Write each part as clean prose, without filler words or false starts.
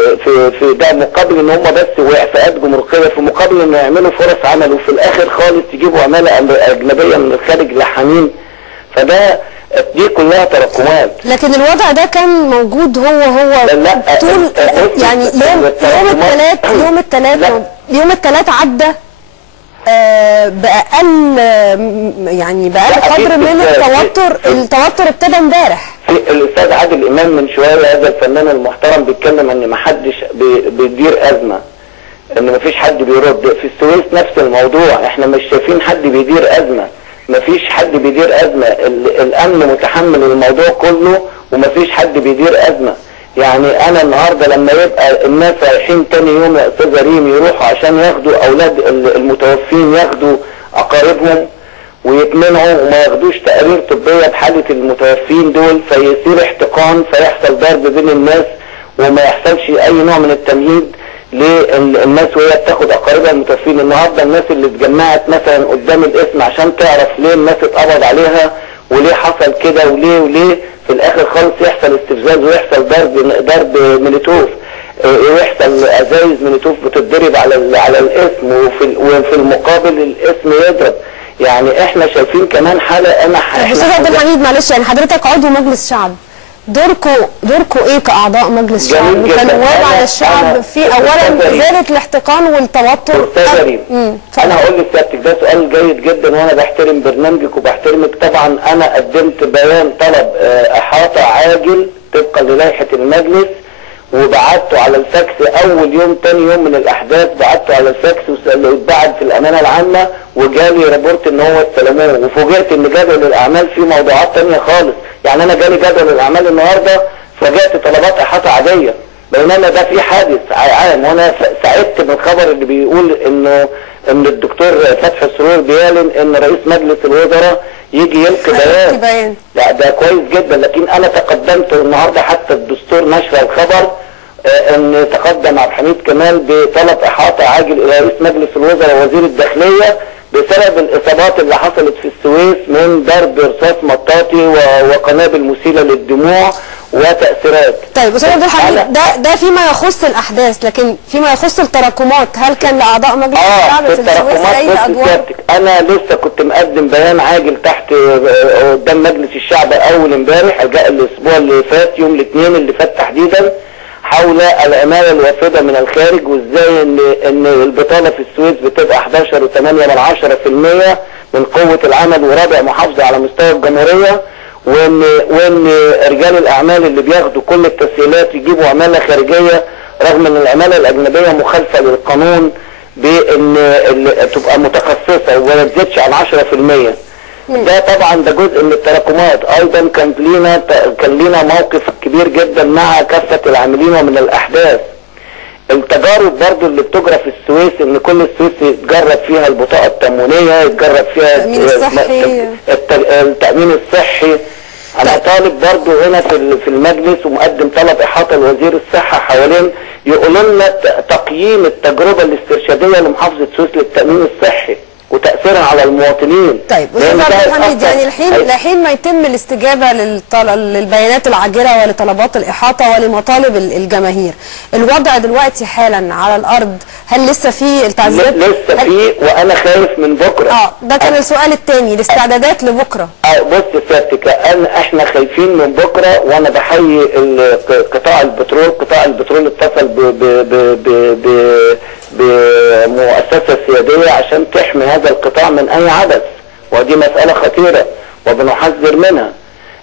في ده مقابل ان هم بس وإعفاءات جمركيه، في مقابل ان يعملوا فرص عمل، وفي الاخر خالص يجيبوا عماله اجنبيه من الخارج لحامين. فده دي كلها تراكمات. لكن الوضع ده كان موجود هو لا طول يعني يوم الثلاث عدى بأقل يعني بأقل قدر من التوتر ابتدى امبارح. الاستاذ عادل امام من شويه هذا الفنان المحترم بيتكلم ان ما حدش بيدير ازمه، ان ما فيش حد بيرد. في السويس نفس الموضوع، احنا مش شايفين حد بيدير ازمه، ما فيش حد بيدير ازمه، الامن متحمل الموضوع كله وما فيش حد بيدير ازمه. يعني انا النهارده لما يبقى الناس رايحين تاني يوم يا استاذ ريم يروحوا عشان ياخدوا اولاد المتوفين، ياخدوا اقاربهم ويتمنعوا وما ياخدوش تقارير طبيه بحاله المتوفين دول، فيصير احتقان، فيحصل ضرب بين الناس وما يحصلش اي نوع من التمهيد للناس وهي بتاخد اقاربها المتوفين. النهارده الناس اللي اتجمعت مثلا قدام القسم عشان تعرف ليه الناس اتقبض عليها وليه حصل كده وليه في الاخر خالص يحصل استفزاز ويحصل ضرب مولوتوف، ويحصل ازايز مولوتوف بتتضرب على الاسم، وفي المقابل الاسم يضرب. يعني احنا شايفين كمان حاله استاذ عبد الحميد معلش، يعني حضرتك عضو مجلس شعب، دوركم ايه كاعضاء مجلس شعب وكنواب على الشعب في اولا ازاله الاحتقان والتوتر؟ انا هقول لسيادتك ده سؤال جيد جدا، وانا بحترم برنامجك وبحترمك طبعا. انا قدمت بيان طلب احاطه عاجل طبقا للائحه المجلس، وبعته على الفاكس اول يوم تاني يوم من الاحداث، بعته على الفاكس واتبعت في الامانه العامه، وجالي ريبورت ان هو استلموه، وفوجئت ان جدول الاعمال فيه موضوعات تانيه خالص. يعني انا جالي جدول الاعمال النهارده فوجئت طلبات احاطه عاديه، بينما ده في حادث عام. وانا سعدت بالخبر اللي بيقول ان الدكتور فتحي سرور بيعلن ان رئيس مجلس الوزراء يجي يلقي بيان. لا ده كويس جدا، لكن انا تقدمت النهارده حتى الدستور نشر الخبر ان تقدم عبد الحميد كمال بطلب احاطه عاجل الى رئيس مجلس الوزراء ووزير الداخليه بسبب الاصابات اللي حصلت في السويس من ضرب رصاص مطاطي وقنابل مسيله للدموع وتأثيرات. طيب استاذ عبد الحميد، ده فيما يخص الاحداث، لكن فيما يخص التراكمات هل كان لاعضاء مجلس الشعب في السويس اي ادوار؟ انا لسه كنت مقدم بيان عاجل تحت قدام مجلس الشعب اول امبارح، جاء الاسبوع اللي فات يوم الاثنين اللي فات تحديدا، حول العماله الوافده من الخارج، وازاي ان البطاله في السويس بتبقى 11.8% من قوه العمل ورابع محافظه على مستوى الجمهوريه، وان رجال الاعمال اللي بياخدوا كل التسهيلات يجيبوا عماله خارجيه، رغم ان العماله الاجنبيه مخالفه للقانون بان تبقى متخصصه وما تزيدش عن 10%. ده طبعا ده جزء من التراكمات. ايضا كان لينا موقف كبير جدا مع كافه العاملين ومن الاحداث. التجارب برضو اللي بتجرى في السويس، ان كل السويس يتجرب فيها البطاقه التموينيه، يتجرب فيها التامين الصحي. انا طالب برضو هنا في المجلس ومقدم طلب احاطه لوزير الصحه حوالين يقولوا لنا تقييم التجربه الاسترشاديه لمحافظه السويس للتامين الصحي وتاثيرها على المواطنين. طيب استاذ عبد الحميد، يعني لحين ما يتم الاستجابه للبيانات العاجله ولطلبات الاحاطه ولمطالب الجماهير، الوضع دلوقتي حالا على الارض هل لسه في التعزيزات؟ لسه في، وانا خايف من بكره. ده كان السؤال الثاني، الاستعدادات لبكره. بص سيادتك، احنا خايفين من بكره، وانا بحيي قطاع البترول اتصل بمؤسسة سيادية عشان تحمي هذا القطاع من اي عبث، ودي مسألة خطيرة وبنحذر منها.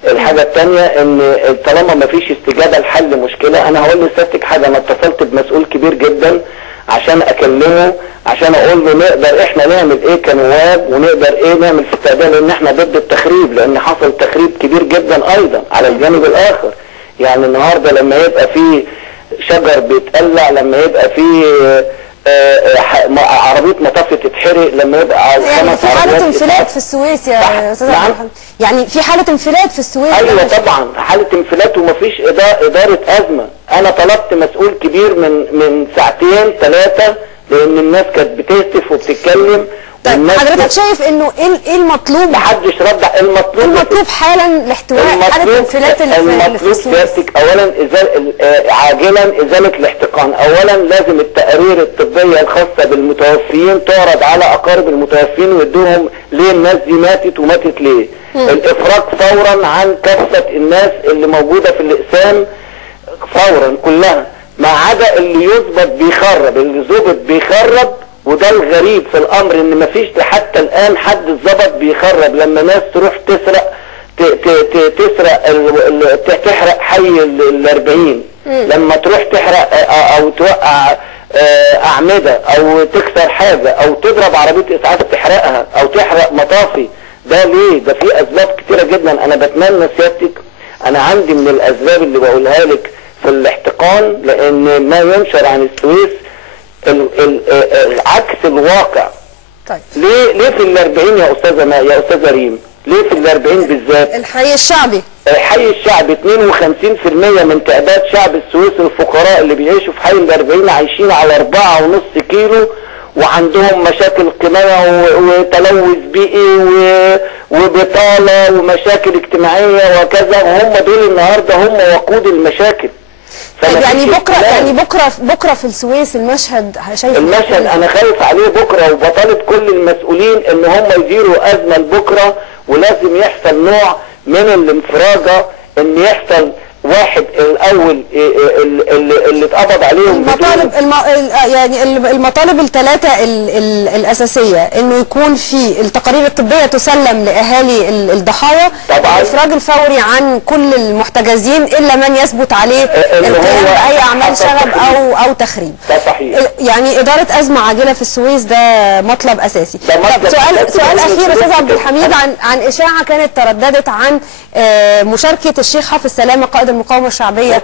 الحاجة الثانية ان طالما ما فيش استجابة لحل مشكلة، انا هقول لسيادتك حاجة، انا اتصلت بمسؤول كبير جدا عشان اكلمه، عشان اقول له نقدر احنا نعمل ايه كنواب، ونقدر ايه نعمل في استعداد، لان احنا ضد التخريب، لان حصل تخريب كبير جدا ايضا على الجانب الاخر. يعني النهارده لما يبقى في شجر بيتقلع، لما يبقى في عربيه مطافي تتحرق، لما يبقى يعني في حاله انفلات في السويس يا استاذ عبد الحميد، يعني في حاله انفلات في السويس. ايوه طبعا حاله انفلات ومفيش اداره ازمه. انا طلبت مسؤول كبير من ساعتين ثلاثه، لان الناس كانت بتهتف وبتتكلم، طيب حضرتك شايف انه ايه المطلوب؟ محدش رد. المطلوب حالا لاحتواء حاله الانفلات اللي في السويس. سيادتك اولا عاجلا ازاله الاحتقان. اولا لازم التقارير الطبيه الخاصه بالمتوفيين تعرض على اقارب المتوفيين ويدوهم ليه الناس دي ماتت وماتت ليه. الافراج فورا عن كافه الناس اللي موجوده في الاقسام فورا كلها، ما عدا اللي يثبت بيخرب. اللي ثبت بيخرب، وده الغريب في الامر ان مفيش حتى الان حد اتظبط بيخرب. لما ناس تروح تسرق تحرق حي ال40، لما تروح تحرق او توقع اعمده او تكسر حاجه او تضرب عربيه اسعاف تحرقها او تحرق مطافي، ده ليه؟ ده في اسباب كتيره جدا. انا بتمنى سيادتك، انا عندي من الاسباب اللي بقولها لك في الاحتقان، لان ما ينشر عن السويس عكس الواقع. طيب ليه في ال40 يا استاذه ريم؟ ليه في ال40 بالذات؟ الحي الشعبي. الحي الشعبي 52% من تعداد شعب السويس الفقراء اللي بيعيشوا في حي ال40 عايشين على 4.5 كيلو، وعندهم مشاكل قماية وتلوث بيئي وبطالة ومشاكل اجتماعية وكذا، وهم دول النهارده هم وقود المشاكل. يعني بكره في السويس المشهد شايف المشهد انا خايف عليه بكره، وبطالب كل المسؤولين ان هم يديروا ازمه لبكره، ولازم يحصل نوع من الانفراجه، ان يحصل واحد الاول اللي اتقبض عليهم يعني المطالب الثلاثه الاساسيه، انه يكون في التقارير الطبيه تسلم لاهالي الضحايا، الافراج الفوري عن كل المحتجزين الا من يثبت عليه القيام باي اعمال شغب او تخريب. ده صحيح. يعني اداره ازمه عاجله في السويس ده مطلب اساسي. سؤال اخير استاذ عبد الحميد، عن اشاعه كانت ترددت عن مشاركه الشيخ حافظ سلامه قائد المقاومه الشعبيه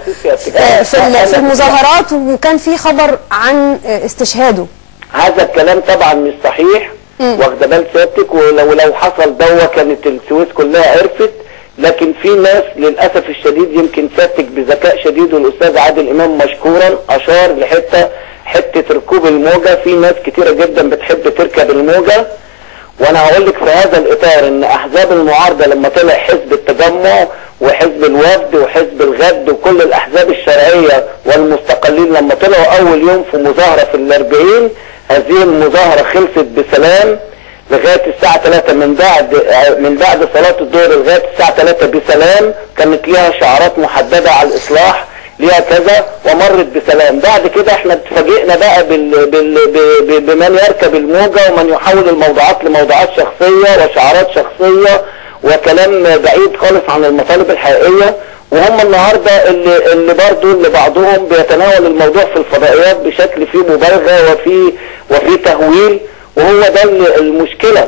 في المظاهرات، وكان في خبر عن استشهاده. هذا الكلام طبعا مش صحيح، واخده بال سيادتك، ولو حصل دوه كانت السويس كلها عرفت. لكن في ناس للاسف الشديد، يمكن سيادتك بذكاء شديد والاستاذ عادل امام مشكورا اشار حته ركوب الموجه. في ناس كتيره جدا بتحب تركب الموجه، وانا هقول لك في هذا الاطار ان احزاب المعارضه لما طلع حزب التجمع وحزب الوفد وحزب الغد وكل الاحزاب الشرعيه والمستقلين لما طلعوا اول يوم في مظاهره في ال40، هذه المظاهره خلصت بسلام لغايه الساعه 3 من بعد صلاه الظهر لغايه الساعه 3 بسلام. كانت ليها شعارات محدده على الاصلاح، ليها كذا، ومرت بسلام. بعد كده احنا اتفاجئنا بقى بمن يركب الموجه ومن يحول الموضوعات لموضوعات شخصيه وشعارات شخصيه وكلام بعيد خالص عن المطالب الحقيقيه. وهم النهارده اللي برضه اللي بعضهم بيتناول الموضوع في الفضائيات بشكل فيه مبالغه وفي تهويل، وهو ده المشكله.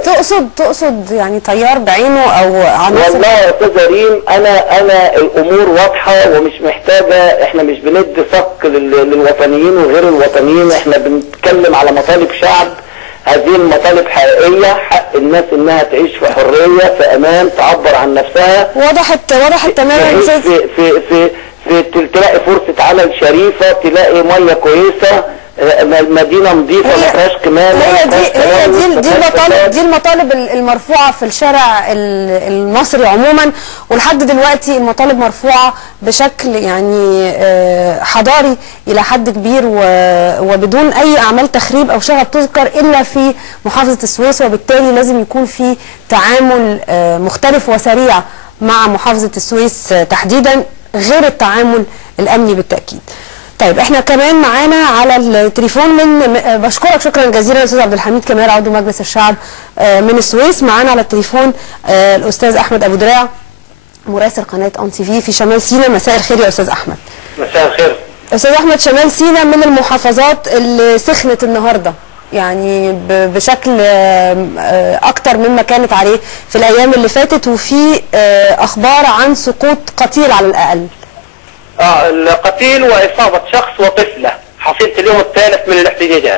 تقصد يعني تيار بعينه او عناصر؟ والله يا استاذه ريم، انا الامور واضحه ومش محتاجه، احنا مش بندي صك للوطنيين وغير الوطنيين، احنا بنتكلم على مطالب شعب. هذه المطالب حقيقيه، حق الناس انها تعيش في حريه في امان، تعبر عن نفسها. وضحت تماما. في تلاقي فرصه عمل شريفه، تلاقي ميه كويسه، مدينه نظيفه ما فيهاش قمامه. دي المطالب المرفوعه في الشارع المصري عموما، ولحد دلوقتي المطالب مرفوعه بشكل يعني حضاري الى حد كبير، وبدون اي اعمال تخريب او شغب تذكر الا في محافظه السويس، وبالتالي لازم يكون في تعامل مختلف وسريع مع محافظه السويس تحديدا، غير التعامل الامني بالتاكيد. طيب احنا كمان معانا على التليفون بشكرك شكرا جزيلا استاذ عبد الحميد كمال عضو مجلس الشعب من السويس. معانا على التليفون الاستاذ احمد ابو دريع مراسل قناه ان تي في شمال سيناء. مساء الخير يا استاذ احمد. مساء الخير. استاذ احمد، شمال سيناء من المحافظات اللي سخنت النهارده يعني بشكل اكتر مما كانت عليه في الايام اللي فاتت، وفي اخبار عن سقوط قتيل على الاقل. القتيل واصابه شخص وطفله، حصيله اليوم الثالث من الاحتجاجات.